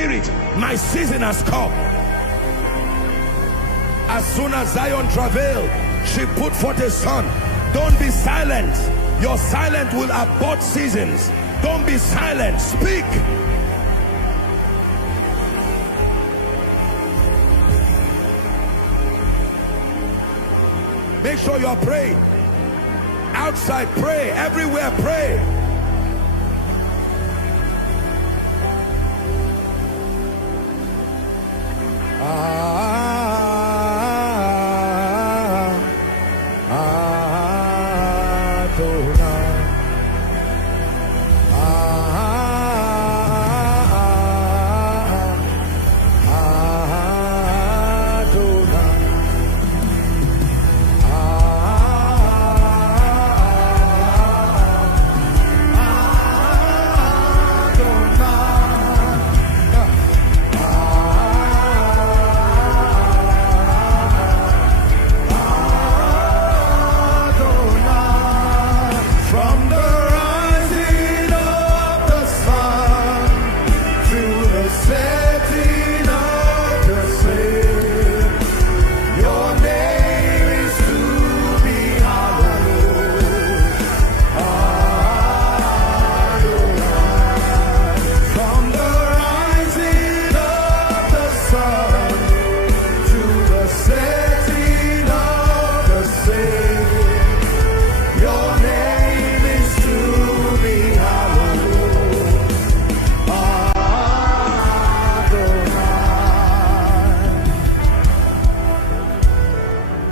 spirit, my season has come. As soon as Zion travailed, she put forth a son. Don't be silent. Your silence will abort seasons. Don't be silent. Speak. Make sure you are praying. Outside, pray. Everywhere, pray.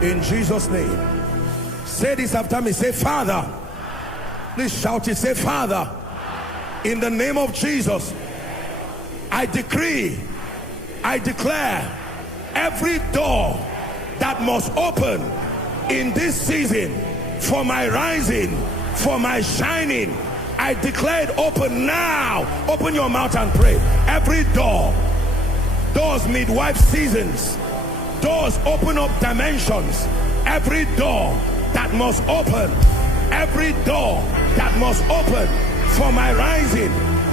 In Jesus' name. Say this after me. Say, Father. Please shout it. Say, Father, in the name of Jesus, I decree, I declare, every door that must open in this season for my rising, for my shining, I declare it open now. Open your mouth and pray. Every door, doors midwife seasons, doors open up dimensions. Every door that must open, every door that must open for my rising,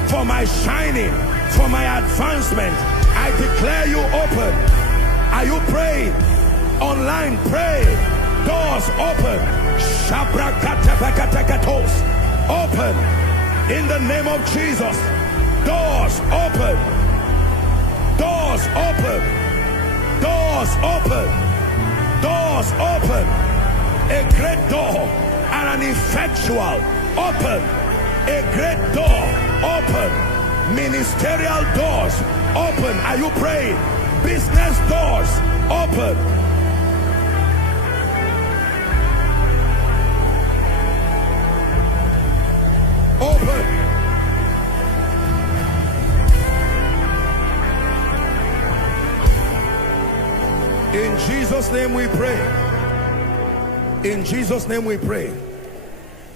for my shining, for my advancement, I declare you open. Are you praying? Online, pray. Doors open. Open in the name of Jesus. Doors open. Doors open. Doors open. Doors open. A great door and an effectual open. A great door open. Ministerial doors open. Are you praying? Business doors open. Open. In Jesus' name we pray. In Jesus' name we pray.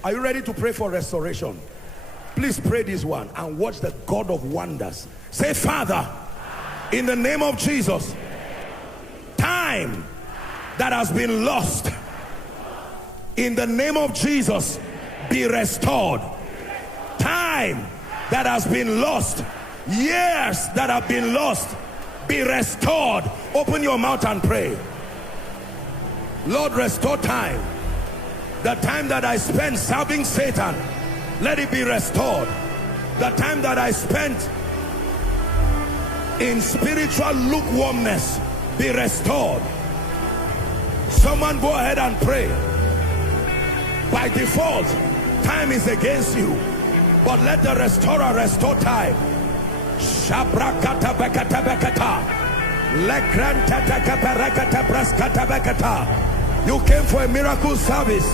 Are you ready to pray for restoration? Please pray this one and watch the God of wonders. Say, Father, in the name of Jesus, time that has been lost, in the name of Jesus, be restored. Time that has been lost, years that have been lost, be restored. Open your mouth and pray. Lord, restore time. The time that I spent serving Satan, let it be restored. The time that I spent in spiritual lukewarmness, be restored. Someone go ahead and pray. By default, time is against you, but let the restorer restore time. You came for a miracle service.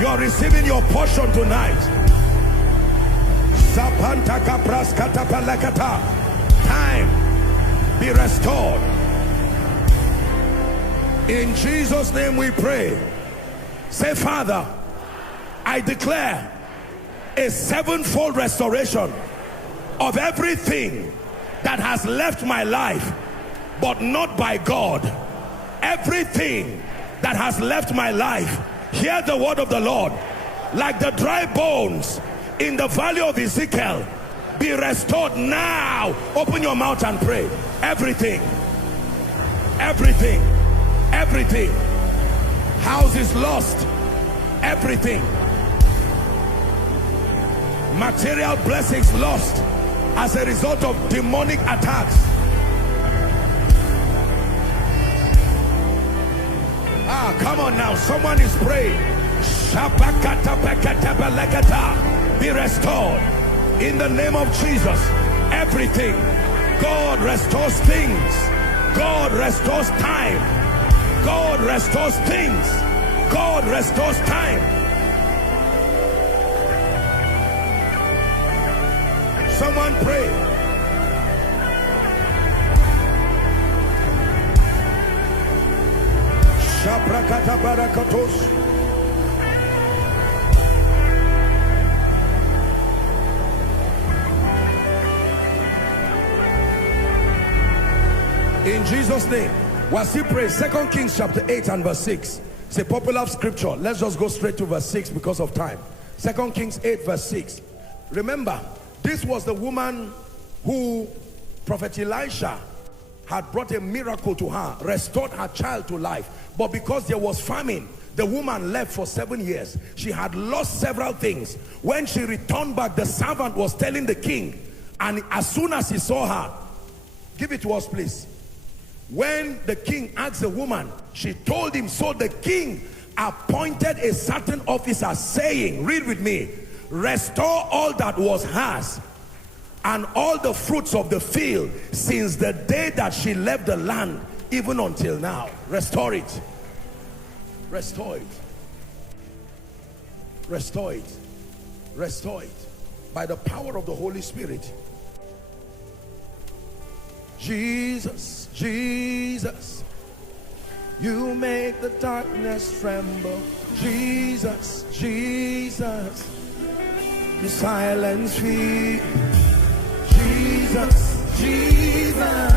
You are receiving your portion tonight. Time be restored. In Jesus' name we pray. Say, Father, I declare a sevenfold restoration of everything that has left my life, but not by God. Everything that has left my life, hear the word of the Lord. Like the dry bones in the valley of Ezekiel, be restored now. Open your mouth and pray. Everything, everything, everything. House is lost. Everything. Material blessings lost as a result of demonic attacks. Ah, come on now. Someone is praying. Be restored in the name of Jesus. Everything. God restores things. God restores time. God restores things. God restores time. Someone pray. Shaprakata barakatos. In Jesus' name. We'll still pray. 2 Kings chapter 8 and verse 6. It's a popular scripture. Let's just go straight to verse 6 because of time. 2 Kings 8 verse 6. Remember, this was the woman who Prophet Elisha had brought a miracle to her, restored her child to life. But because there was famine, the woman left for 7 years. She had lost several things. When she returned back, the servant was telling the king, and as soon as he saw her, give it to us please. When the king asked the woman, she told him, so the king appointed a certain officer, saying, read with me, restore all that was hers and all the fruits of the field since the day that she left the land even until now. Restore it. Restore it. Restore it. Restore it. By the power of the Holy Spirit. Jesus, Jesus, you make the darkness tremble. Jesus, Jesus, you silence fear. Jesus, Jesus,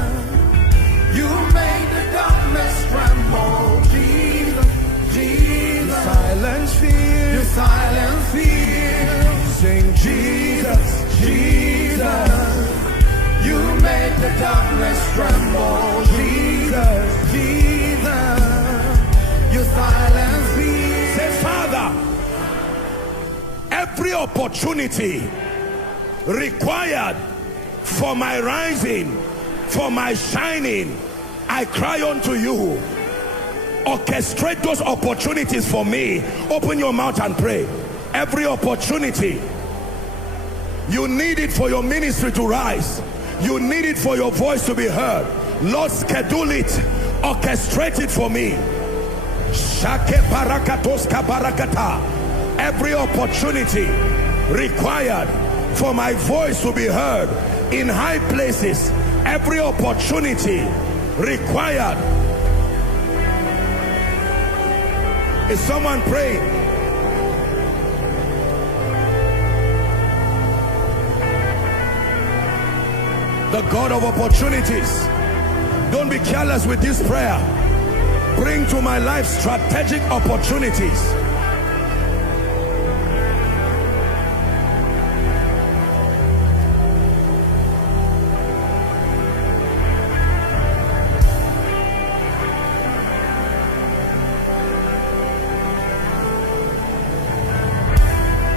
you make the darkness tremble. Jesus, Jesus, you silence fear. You silence fear. Sing Jesus, Jesus, you make the darkness tremble. Jesus, Jesus, you silence me. Say, Father, every opportunity required for my rising, for my shining, I cry unto you. Orchestrate those opportunities for me. Open your mouth and pray. Every opportunity, you need it for your ministry to rise. You need it for your voice to be heard. Lord, schedule it, orchestrate it for me. Every opportunity required for my voice to be heard in high places, every opportunity required. Is someone praying? The God of opportunities, don't be careless with this prayer. Bring to my life strategic opportunities.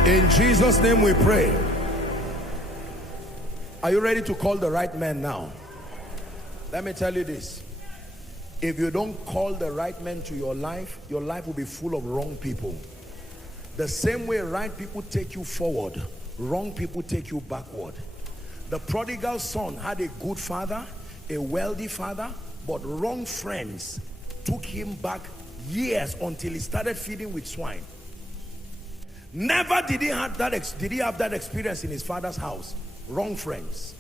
In Jesus' name we pray. Are you ready to call the right man now? Let me tell you this. If you don't call the right man to your life will be full of wrong people. The same way right people take you forward, wrong people take you backward. The prodigal son had a good father, a wealthy father, but wrong friends took him back years until he started feeding with swine. Never did he have that experience in his father's house. Wrong friends.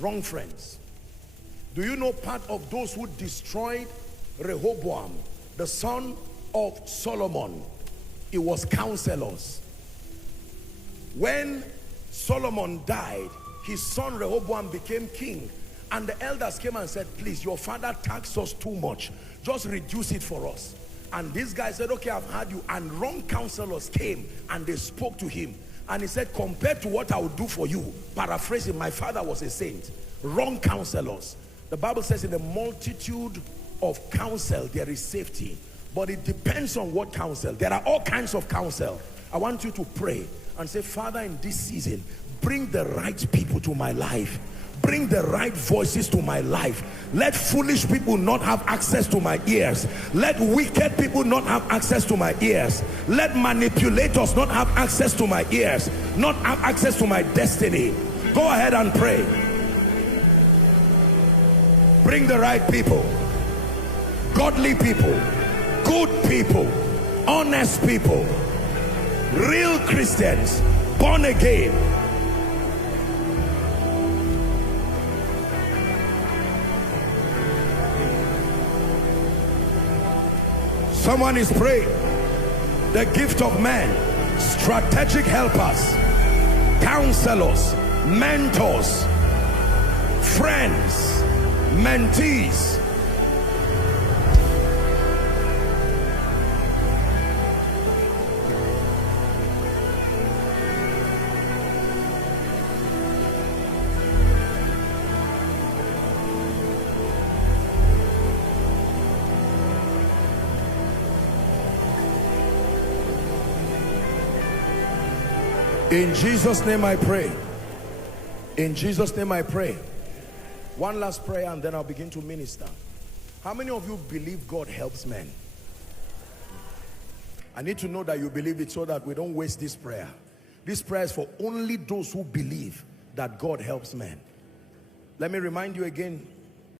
Wrong friends. Do you know part of those who destroyed Rehoboam, the son of Solomon? It was counselors. When Solomon died, his son Rehoboam became king, and the elders came and said, please, your father taxed us too much, just reduce it for us. And this guy said, okay, I've heard you. And wrong counselors came and they spoke to him, And he said, compared to what I would do for you, paraphrasing, my father was a saint. Wrong counselors. The Bible says in the multitude of counsel there is safety, but it depends on what counsel. There are all kinds of counsel. I want you to pray and say, Father, in this season, bring the right people to my life. Bring the right voices to my life. Let foolish people not have access to my ears. Let wicked people not have access to my ears. Let manipulators not have access to my ears, not have access to my destiny. Go ahead and pray. Bring the right people, godly people, good people, honest people, real Christians, born again. Someone is praying. The gift of man, strategic helpers, counselors, mentors, friends, mentees. In Jesus' name I pray. In Jesus' name I pray. One last prayer and then I'll begin to minister. How many of you believe God helps men? I need to know that you believe it so that we don't waste this prayer. This prayer is for only those who believe that God helps men. Let me remind you again,